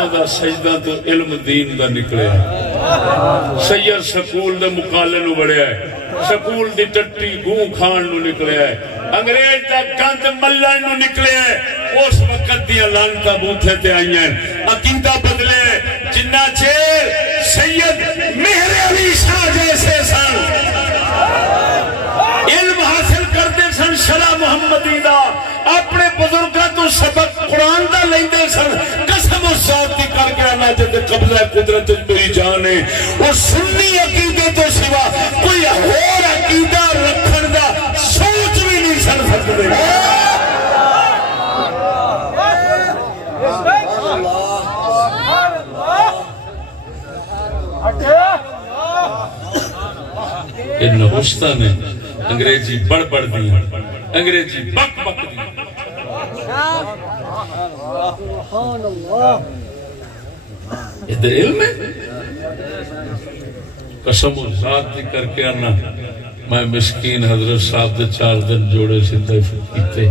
جدوں دا سجدہ تو علم دین دا نکلیا ہے سید سکول دے مقالے نو بڑھیا ہے سکول دی ٹٹی گوں کھان نو نکلیا ہے انگریز دا گند ملن نو نکلیا ہے اس وقت دیا لانتا بوتھے تے آئی ہیں عقیدہ بدلے جنہ چیر سید مہر علی شاہ جیسے سن علم حاصل کرتے سن شرع محمدی دا اپنے بزرگاں تو سبق قرآن دا لیندے سن قسم اس ذات دی کر کے اللہ جے قبضہ قدرت میری جان ہے وہ سنی عقیدے تو سوا کوئی اور عقیدہ رکھن دا سوچ بھی نہیں سن سکتے ان حستا نے انگریزی بڑھ بڑھ دی انگریزی بک بک دی ادھر علم ہے قسم ذات دی کر کے آنا میں مسکین حضرت صاحب دے 4 دن جوڑے سندھے کیتے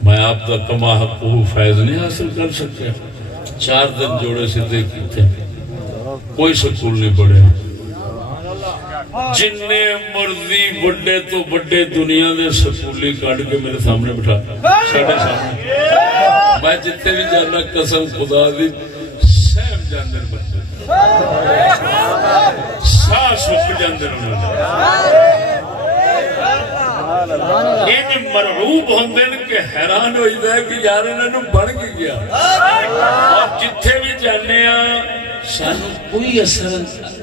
میں آپ دا کما حقوق فیض نہیں حاصل کر سکیا 4 دن جوڑے سندھے کیتے کوئی سکول نہیں پڑھے جننے مرضی بڑے تو بڑے دنیا دے سکولی کاٹ کے میرے سامنے بٹھا ساڑھے سامنے میں جتے بھی جانا قسم خدا دی سہم جاندر بچے ساس وقت جاندر یہ مرعوب ہوندے کہ حیران ہوئی دے کہ یار انہوں بڑھ کے گیا اور جتے بھی جانے سانو کوئی اثر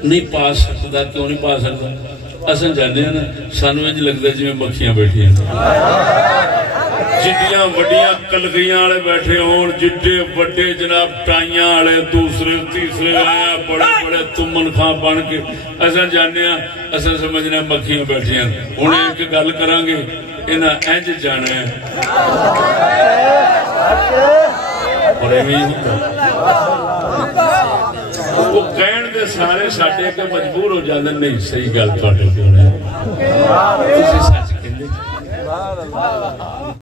نہیں پا سکتا کیوں نہیں پا سکتا اصل جانے نا سانو انج لگتا جی میں مکھیاں بیٹھی ہیں جڈیاں وڈیاں کلگیاں والے بیٹھے ہون جڈے وڈے جناب ٹائیاں والے دوسرے تیسرے آیا بڑے بڑے تمن خاں بن کے اصل جانے اصل سمجھنا مکھیاں بیٹھی ہیں ہوں ایک گل کریں گے انہاں انج جانا ہے اور ایویں ہوتا وہ کہن دے سارے ساڈے کے مجبور ہو جاندے نہیں صحیح گل تواڈے کول ہے تسی سچ کہندے